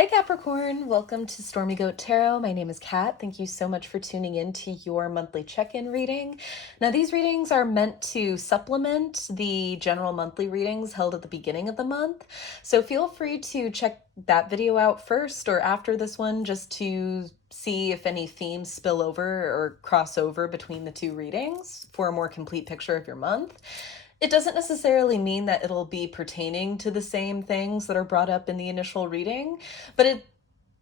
Hi Capricorn, welcome to Stormy Goat Tarot. My name is Kat. Thank you so much for tuning in to your monthly check-in reading. Now these readings are meant to supplement the general monthly readings held at the beginning of the month. So feel free to check that video out first or after this one just to see if any themes spill over or cross over between the two readings for a more complete picture of your month. It doesn't necessarily mean that it'll be pertaining to the same things that are brought up in the initial reading, but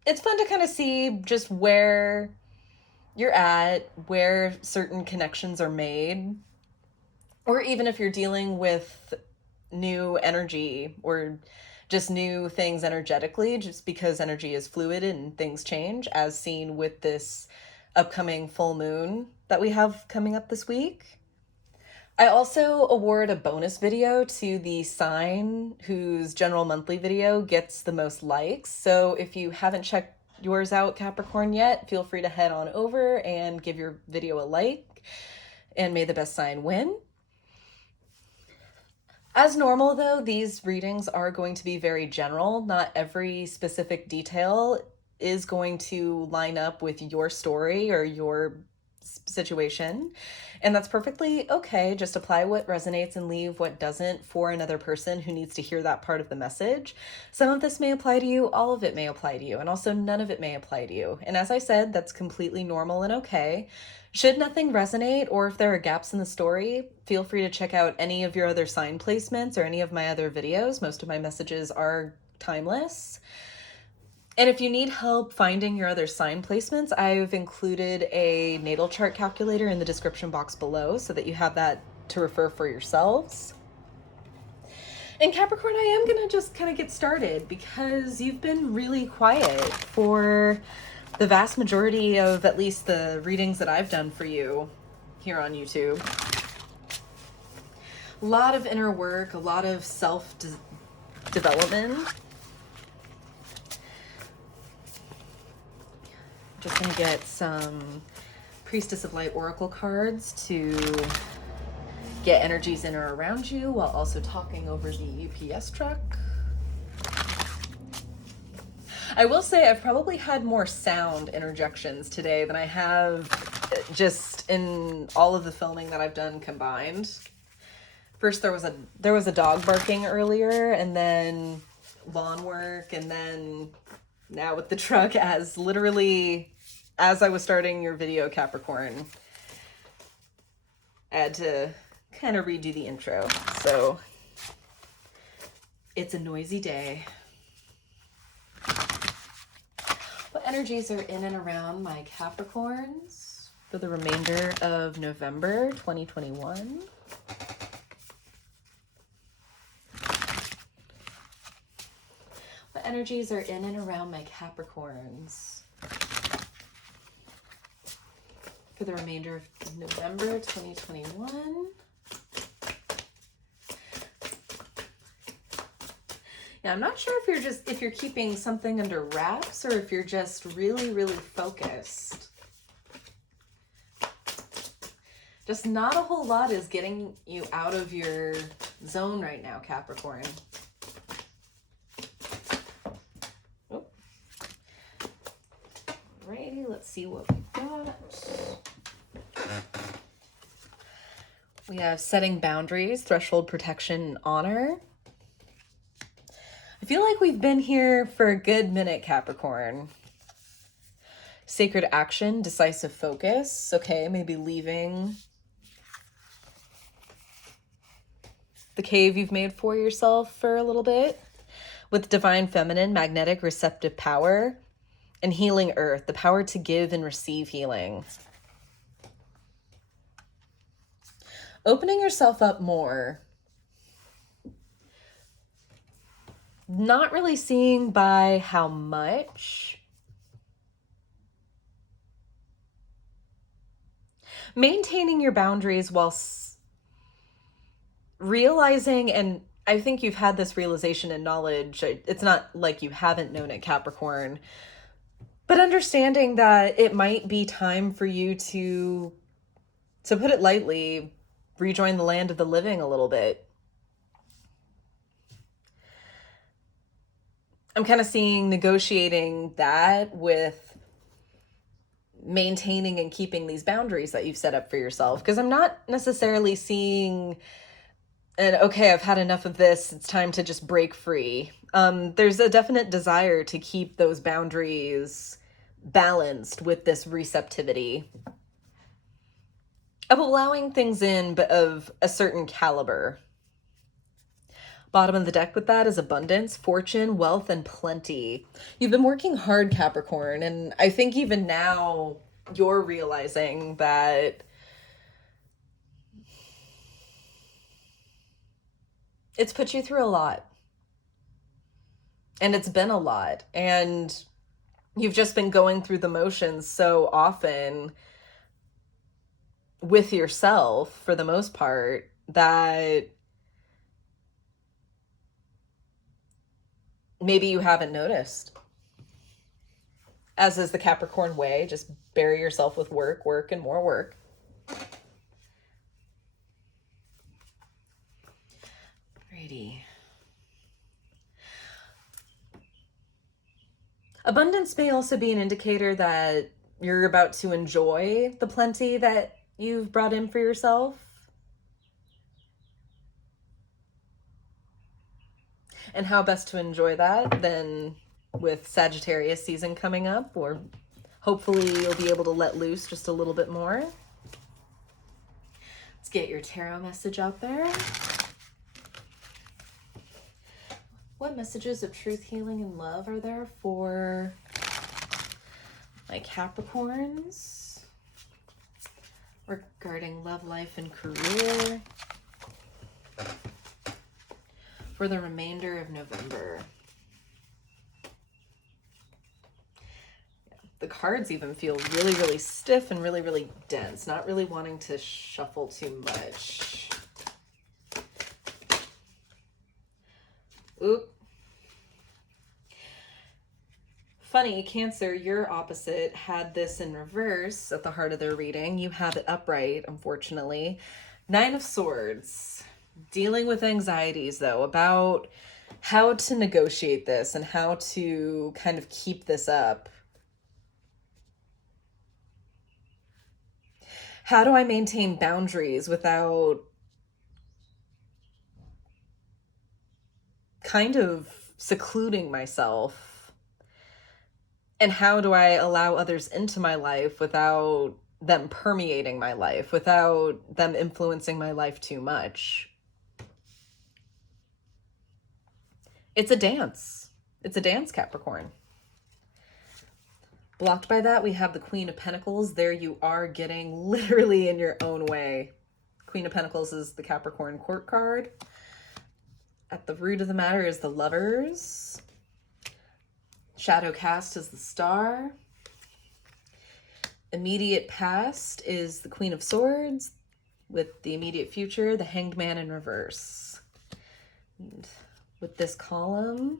it's fun to kind of see just where you're at, where certain connections are made, or even if you're dealing with new energy or just new things energetically, just because energy is fluid and things change, as seen with this upcoming full moon that we have coming up this week. I also award a bonus video to the sign whose general monthly video gets the most likes. So if you haven't checked yours out, Capricorn, yet, feel free to head on over and give your video a like, and may the best sign win. As normal, though, these readings are going to be very general. Not every specific detail is going to line up with your story or your situation, and that's perfectly okay. Just apply what resonates and leave what doesn't for another person who needs to hear that part of the message. Some of this may apply to you, all of it may apply to you, and also none of it may apply to you. And as I said, that's completely normal and okay. Should nothing resonate, or if there are gaps in the story, feel free to check out any of your other sign placements or any of my other videos. Most of my messages are timeless. And if you need help finding your other sign placements, I've included a natal chart calculator in the description box below so that you have that to refer for yourselves. And Capricorn, I am going to just kind of get started because you've been really quiet for the vast majority of at least the readings that I've done for you here on YouTube. A lot of inner work, a lot of self-development. Just going to get some Priestess of Light Oracle cards to get energies in or around you while also talking over the UPS truck. I will say I've probably had more sound interjections today than I have just in all of the filming that I've done combined. First there was a dog barking earlier, and then lawn work, and then now with the truck, as literally as I was starting your video, Capricorn, I had to kind of redo the intro. So it's a noisy day. What energies are in and around my Capricorns for the remainder of November 2021? What energies are in and around my Capricorns for the remainder of November 2021? Yeah, I'm not sure if you're keeping something under wraps or if you're just really, really focused. Just not a whole lot is getting you out of your zone right now, Capricorn. Alrighty, let's see what we got. We have setting boundaries, threshold protection, honor. I feel like we've been here for a good minute, Capricorn. Sacred action, decisive focus. Okay, maybe leaving the cave you've made for yourself for a little bit. With divine feminine, magnetic, receptive power, and healing earth, the power to give and receive healing. Opening yourself up more. Not really seeing by how much. Maintaining your boundaries while realizing, and I think you've had this realization and knowledge. It's not like you haven't known it, Capricorn. But understanding that it might be time for you to put it lightly, rejoin the land of the living a little bit. I'm kind of seeing negotiating that with maintaining and keeping these boundaries that you've set up for yourself. Because I'm not necessarily seeing and okay, I've had enough of this. It's time to just break free. There's a definite desire to keep those boundaries balanced with this receptivity of allowing things in, but of a certain caliber. Bottom of the deck with that is abundance, fortune, wealth, and plenty. You've been working hard, Capricorn, and I think even now you're realizing that it's put you through a lot. And it's been a lot. And you've just been going through the motions so often with yourself, for the most part, that maybe you haven't noticed. As is the Capricorn way, just bury yourself with work, work, and more work. Alrighty. Abundance may also be an indicator that you're about to enjoy the plenty that you've brought in for yourself. And how best to enjoy that then with Sagittarius season coming up, or hopefully you'll be able to let loose just a little bit more. Let's get your tarot message out there. What messages of truth, healing, and love are there for my Capricorns regarding love, life, and career for the remainder of November? The cards even feel really, really stiff and really, really dense, not really wanting to shuffle too much. Oop. Funny, Cancer, your opposite had this in reverse at the heart of their reading. You have it upright, unfortunately. 9 of Swords. Dealing with anxieties, though, about how to negotiate this and how to kind of keep this up. How do I maintain boundaries without kind of secluding myself? And how do I allow others into my life without them permeating my life, without them influencing my life too much? It's a dance. It's a dance, Capricorn. Blocked by that, we have the Queen of Pentacles. There you are, getting literally in your own way. Queen of Pentacles is the Capricorn court card. At the root of the matter is the Lovers. Shadow cast is the Star. Immediate past is the Queen of Swords. With the immediate future, the Hanged Man in reverse. And with this column,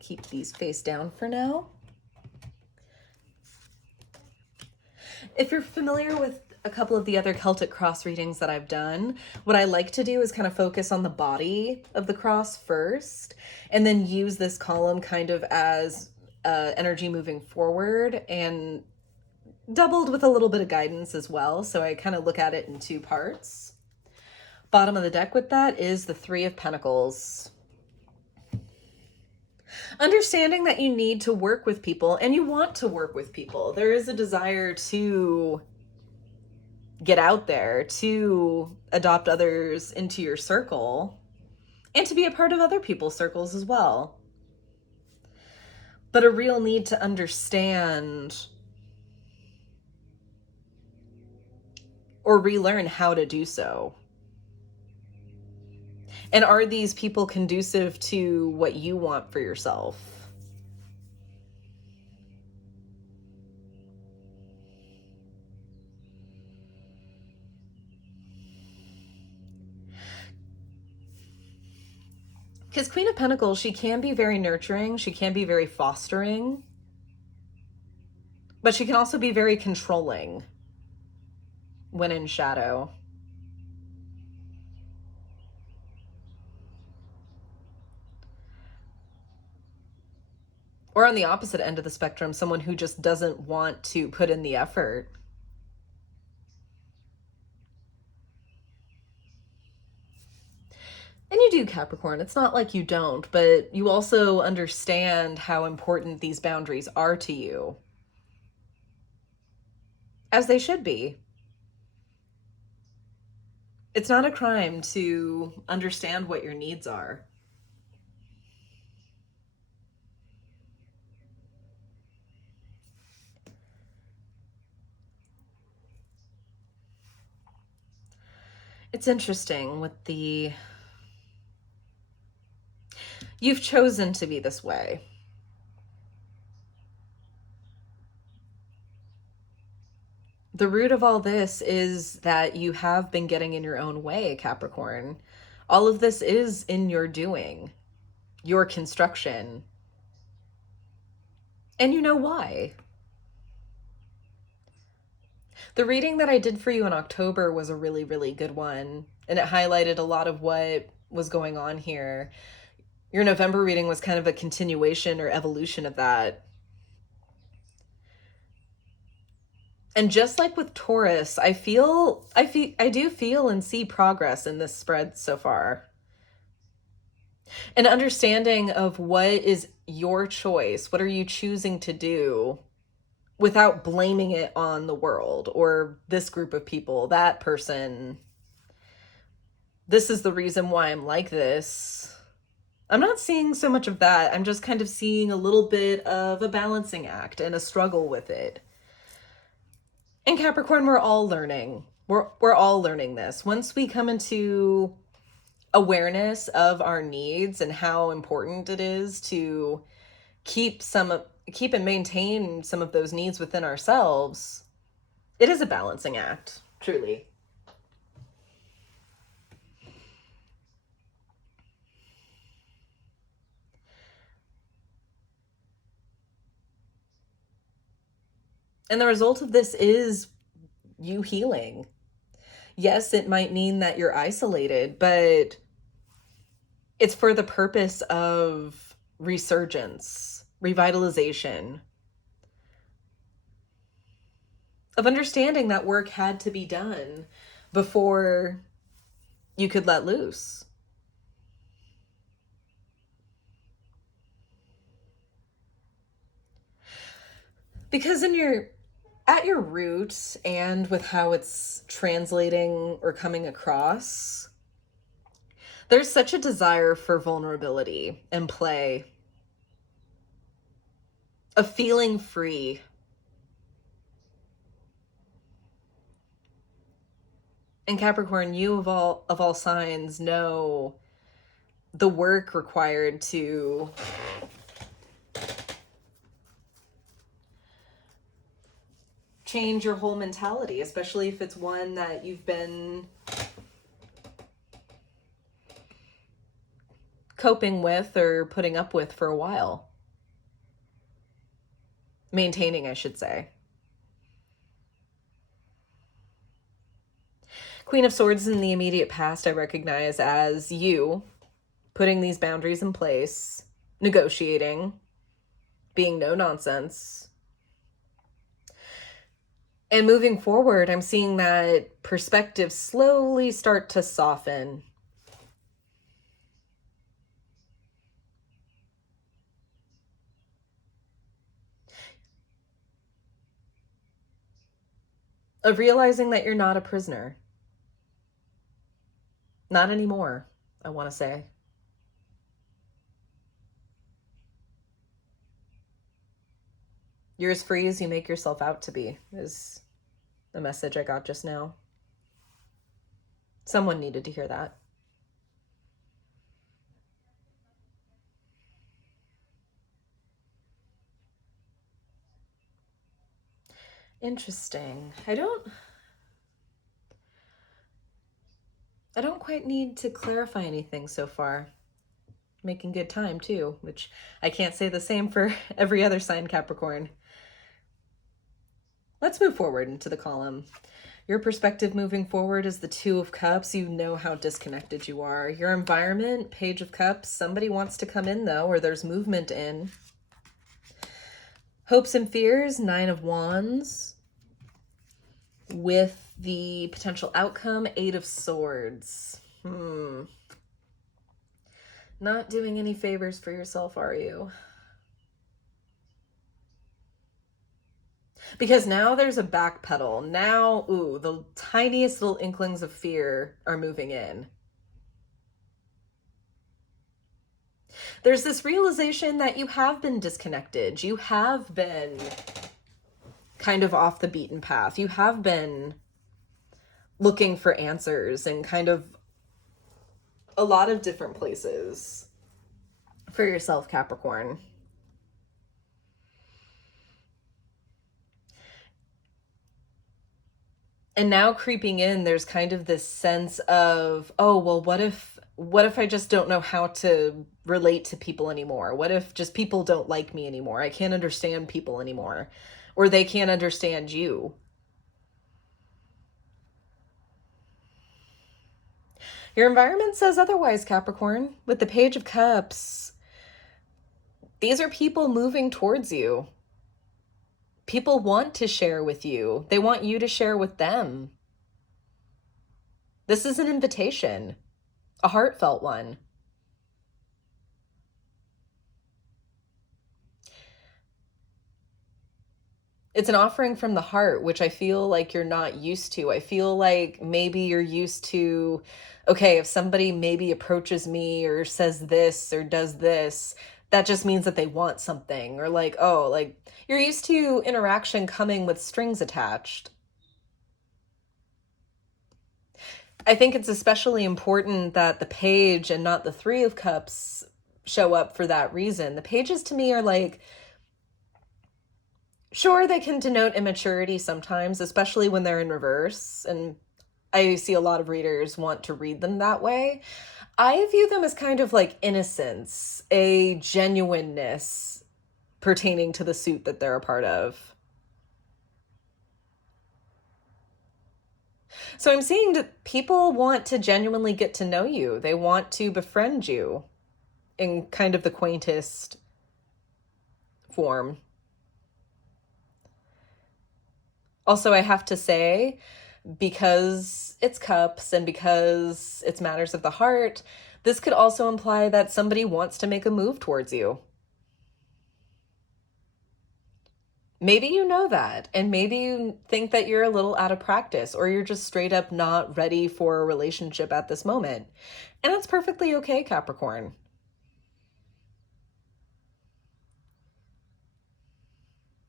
keep these face down for now. If you're familiar with a couple of the other Celtic cross readings that I've done, what I like to do is kind of focus on the body of the cross first, and then use this column kind of as energy moving forward, and doubled with a little bit of guidance as well. So I kind of look at it in 2 parts. Bottom of the deck with that is the 3 of Pentacles. Understanding that you need to work with people and you want to work with people. There is a desire to get out there, to adopt others into your circle, and to be a part of other people's circles as well. But a real need to understand or relearn how to do so. And are these people conducive to what you want for yourself? Because Queen of Pentacles, she can be very nurturing. She can be very fostering. But she can also be very controlling when in shadow. Or on the opposite end of the spectrum, someone who just doesn't want to put in the effort. And you do, Capricorn. It's not like you don't, but you also understand how important these boundaries are to you, as they should be. It's not a crime to understand what your needs are. It's interesting with the... You've chosen to be this way. The root of all this is that you have been getting in your own way, Capricorn. All of this is in your doing, your construction. And you know why. The reading that I did for you in October was a really, really good one. And it highlighted a lot of what was going on here. Your November reading was kind of a continuation or evolution of that. And just like with Taurus, I do feel and see progress in this spread so far. An understanding of what is your choice. What are you choosing to do without blaming it on the world or this group of people, that person? This is the reason why I'm like this. I'm not seeing so much of that. I'm just kind of seeing a little bit of a balancing act and a struggle with it. And Capricorn, we're all learning. We're all learning this. Once we come into awareness of our needs and how important it is to keep and maintain some of those needs within ourselves, it is a balancing act, truly. And the result of this is you healing. Yes, it might mean that you're isolated, but it's for the purpose of resurgence, revitalization, of understanding that work had to be done before you could let loose. Because at your root and with how it's translating or coming across, there's such a desire for vulnerability and play, of feeling free. And Capricorn, you of all signs know the work required to change your whole mentality, especially if it's one that you've been coping with or putting up with for a while. Maintaining, I should say. Queen of Swords in the immediate past, I recognize as you putting these boundaries in place, negotiating, being no nonsense. And moving forward, I'm seeing that perspective slowly start to soften. Of realizing that you're not a prisoner. Not anymore, I want to say. You're as free as you make yourself out to be, is the message I got just now. Someone needed to hear that. Interesting. I don't quite need to clarify anything so far. Making good time too, which I can't say the same for every other sign, Capricorn. Let's move forward into the column. Your perspective moving forward is the Two of Cups. You know how disconnected you are. Your environment, Page of Cups. Somebody wants to come in though, or there's movement in. Hopes and fears, 9 of Wands. With the potential outcome, 8 of Swords. Not doing any favors for yourself, are you? Because now there's a backpedal. Now, ooh, the tiniest little inklings of fear are moving in. There's this realization that you have been disconnected. You have been kind of off the beaten path. You have been looking for answers in kind of a lot of different places for yourself, Capricorn. And now creeping in, there's kind of this sense of, oh, well, what if I just don't know how to relate to people anymore? What if just people don't like me anymore? I can't understand people anymore, or they can't understand you. Your environment says otherwise, Capricorn. With the Page of Cups, these are people moving towards you. People want to share with you. They want you to share with them. This is an invitation, a heartfelt one. It's an offering from the heart, which I feel like you're not used to. I feel like maybe you're used to, okay, if somebody maybe approaches me or says this or does this, that just means that they want something. Or like, oh, like you're used to interaction coming with strings attached. I think it's especially important that the Page and not the Three of Cups show up for that reason. The Pages to me are like, sure, they can denote immaturity sometimes, especially when they're in reverse. And I see a lot of readers want to read them that way. I view them as kind of like innocence, a genuineness pertaining to the suit that they're a part of. So I'm seeing that people want to genuinely get to know you. They want to befriend you in kind of the quaintest form. Also, I have to say, because it's cups and because it's matters of the heart, this could also imply that somebody wants to make a move towards you. Maybe you know that, and maybe you think that you're a little out of practice, or you're just straight up not ready for a relationship at this moment. And that's perfectly okay, Capricorn.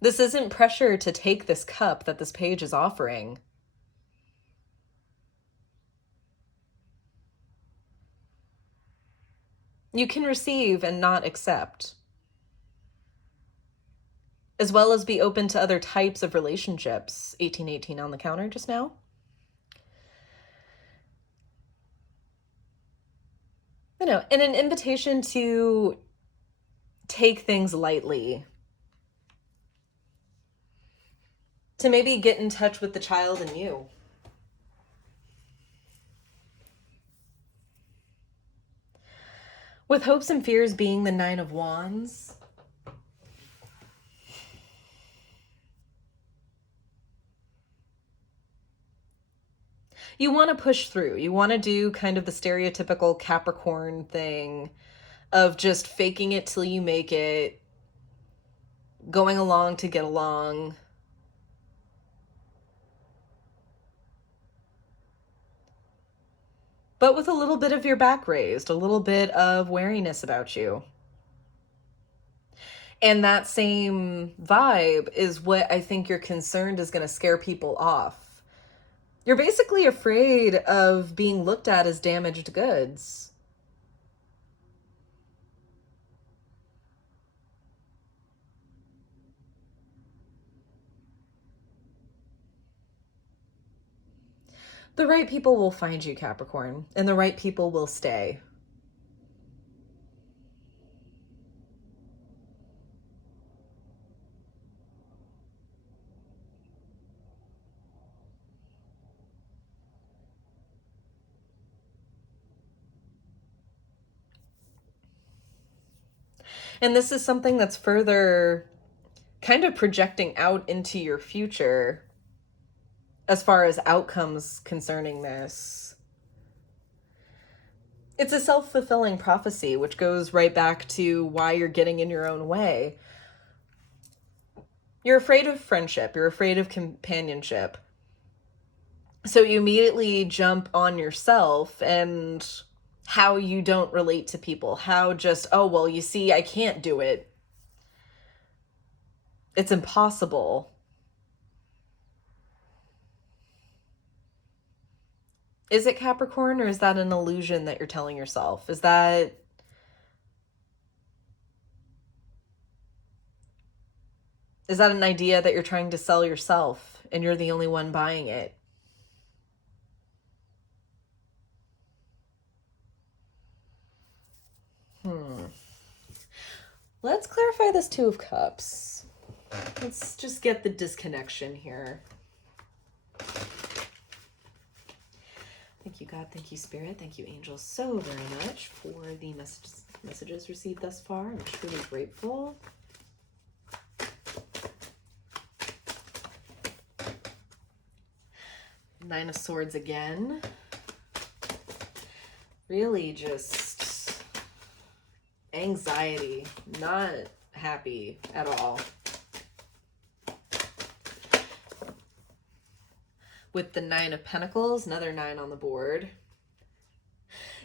This isn't pressure to take this cup that this page is offering. You can receive and not accept, as well as be open to other types of relationships. 1818 on the counter just now. You know, and an invitation to take things lightly, to maybe get in touch with the child in you. With hopes and fears being the 9 of Wands, you want to push through. You want to do kind of the stereotypical Capricorn thing of just faking it till you make it, going along to get along. But with a little bit of your back raised, a little bit of wariness about you. And that same vibe is what I think you're concerned is going to scare people off. You're basically afraid of being looked at as damaged goods. The right people will find you, Capricorn, and the right people will stay. And this is something that's further kind of projecting out into your future as far as outcomes concerning this. It's a self-fulfilling prophecy, which goes right back to why you're getting in your own way. You're afraid of friendship. You're afraid of companionship. So you immediately jump on yourself and how you don't relate to people. How just, oh, well, you see, I can't do it. It's impossible. Is it Capricorn, or is that an illusion that you're telling yourself? Is that an idea that you're trying to sell yourself and you're the only one buying it? Let's clarify this Two of Cups. Let's just get the disconnection here. Thank you, God. Thank you, Spirit. Thank you, angels, so very much for the messages received thus far. I'm truly grateful. Nine of Swords again. Really just anxiety, not happy at all. With the Nine of Pentacles, another 9 on the board.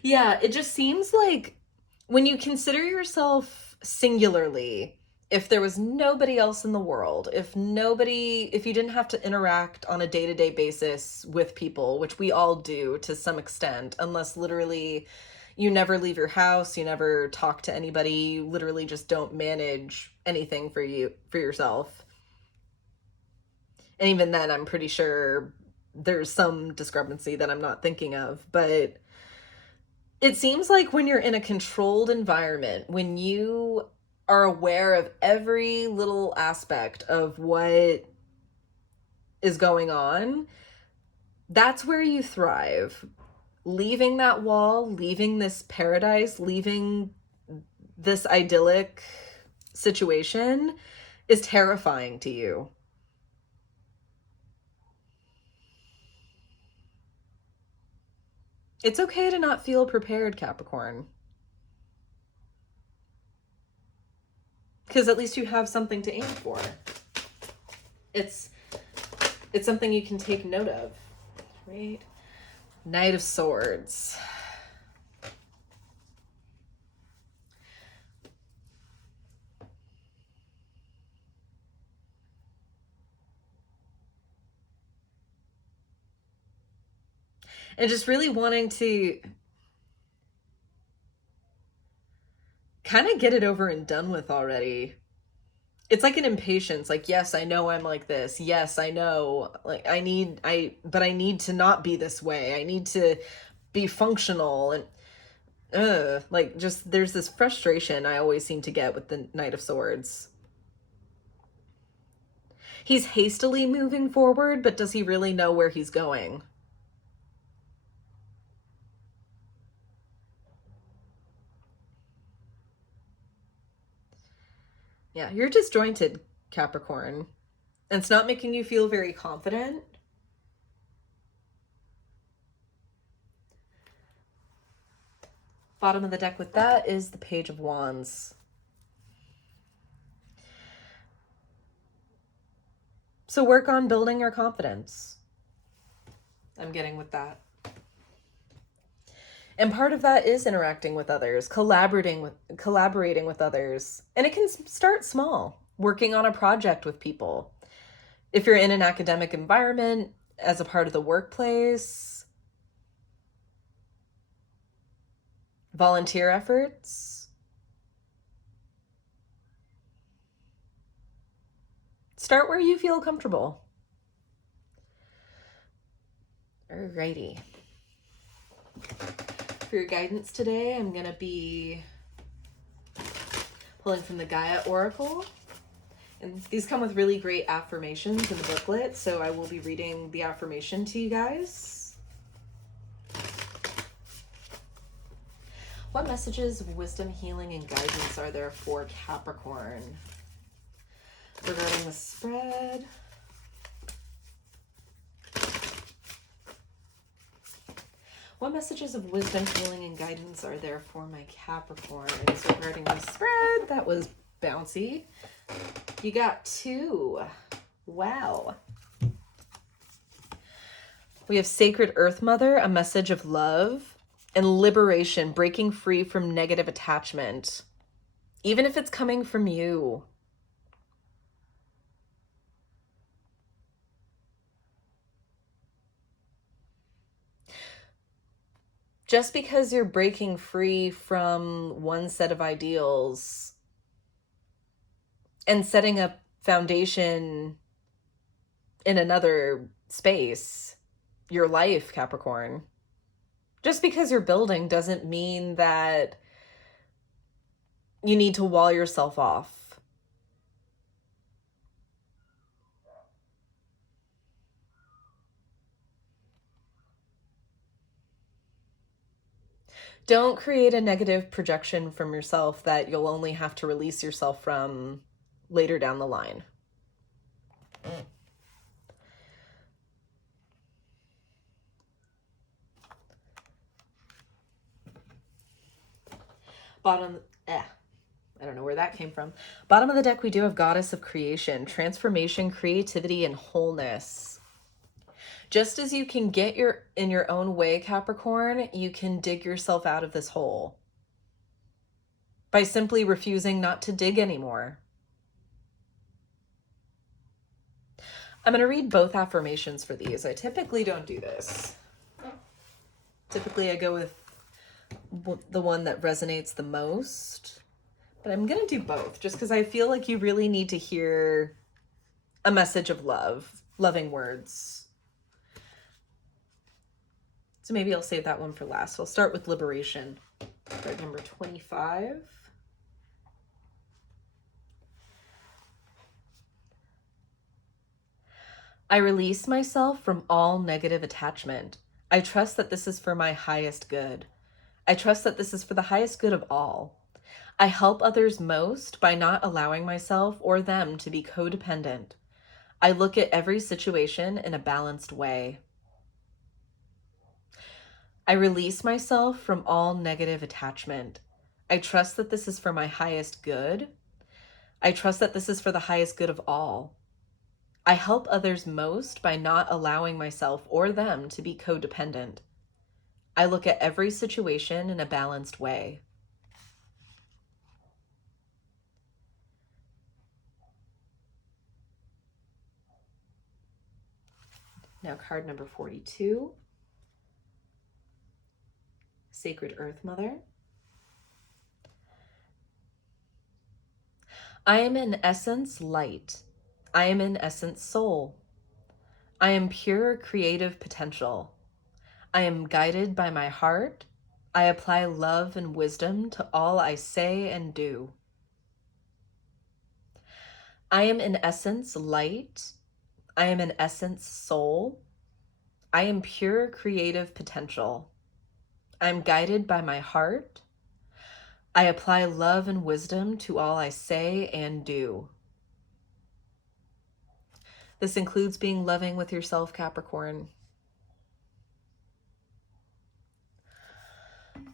Yeah, it just seems like when you consider yourself singularly, if there was nobody else in the world, if you didn't have to interact on a day-to-day basis with people, which we all do to some extent, unless literally you never leave your house, you never talk to anybody, you literally just don't manage anything for yourself. And even then, I'm pretty sure there's some discrepancy that I'm not thinking of, but it seems like when you're in a controlled environment, when you are aware of every little aspect of what is going on, that's where you thrive. Leaving that wall, leaving this paradise, leaving this idyllic situation is terrifying to you. It's okay to not feel prepared, Capricorn. Because at least you have something to aim for. It's something you can take note of, right? Knight of Swords. And just really wanting to kind of get it over and done with already. It's like an impatience, like, yes, I know I'm like this. Yes, I know, like, but I need to not be this way. I need to be functional, and like, just there's this frustration I always seem to get with the Knight of Swords. He's hastily moving forward, but does he really know where he's going? Yeah, you're disjointed, Capricorn. And it's not making you feel very confident. Bottom of the deck with that is the Page of Wands. So work on building your confidence. I'm getting with that. And part of that is interacting with others, collaborating with others. And it can start small, working on a project with people. If you're in an academic environment, as a part of the workplace, volunteer efforts. Start where you feel comfortable. Alrighty. For your guidance today, I'm going to be pulling from the Gaia Oracle. And these come with really great affirmations in the booklet, so I will be reading the affirmation to you guys. What messages of wisdom, healing, and guidance are there for Capricorn? regarding the spread. What messages of wisdom, healing, and guidance are there for my Capricorns regarding the spread? That was bouncy. You got 2. Wow. We have Sacred Earth Mother, a message of love and liberation, breaking free from negative attachment, even if it's coming from you. Just because you're breaking free from one set of ideals and setting up foundation in another space, your life, Capricorn, just because you're building doesn't mean that you need to wall yourself off. Don't create a negative projection from yourself that you'll only have to release yourself from later down the line. I don't know where that came from. Bottom of the deck, we do have Goddess of Creation, transformation, creativity, and wholeness. Just as you can get in your own way, Capricorn, you can dig yourself out of this hole by simply refusing not to dig anymore. I'm going to read both affirmations for these. I typically don't do this. Typically, I go with the one that resonates the most. But I'm going to do both just because I feel like you really need to hear a message of love, loving words. So maybe I'll save that one for last. So I'll start with liberation. Card number 25. I release myself from all negative attachment. I trust that this is for my highest good. I trust that this is for the highest good of all. I help others most by not allowing myself or them to be codependent. I look at every situation in a balanced way. I release myself from all negative attachment. I trust that this is for my highest good. I trust that this is for the highest good of all. I help others most by not allowing myself or them to be codependent. I look at every situation in a balanced way. Now card number 42. Sacred Earth Mother. I am in essence light. I am in essence soul. I am pure creative potential. I am guided by my heart. I apply love and wisdom to all I say and do. I am in essence light. I am in essence soul. I am pure creative potential. I am guided by my heart. I apply love and wisdom to all I say and do. This includes being loving with yourself, Capricorn.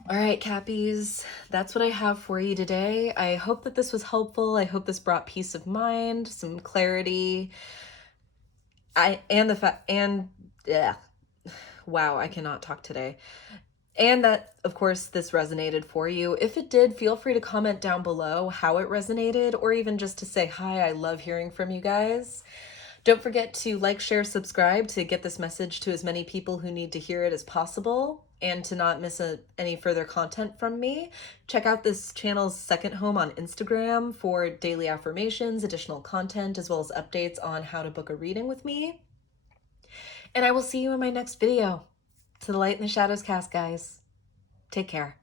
All right, Cappies, that's what I have for you today. I hope that this was helpful. I hope this brought peace of mind, some clarity. Wow, I cannot talk today. And that, of course, this resonated for you. If it did, feel free to comment down below how it resonated, or even just to say hi. I love hearing from you guys. Don't forget to like, share, subscribe to get this message to as many people who need to hear it as possible, and to not miss any further content from me. Check out this channel's second home on Instagram for daily affirmations, additional content, as well as updates on how to book a reading with me. And I will see you in my next video. To the light and the shadows cast, guys. Take care.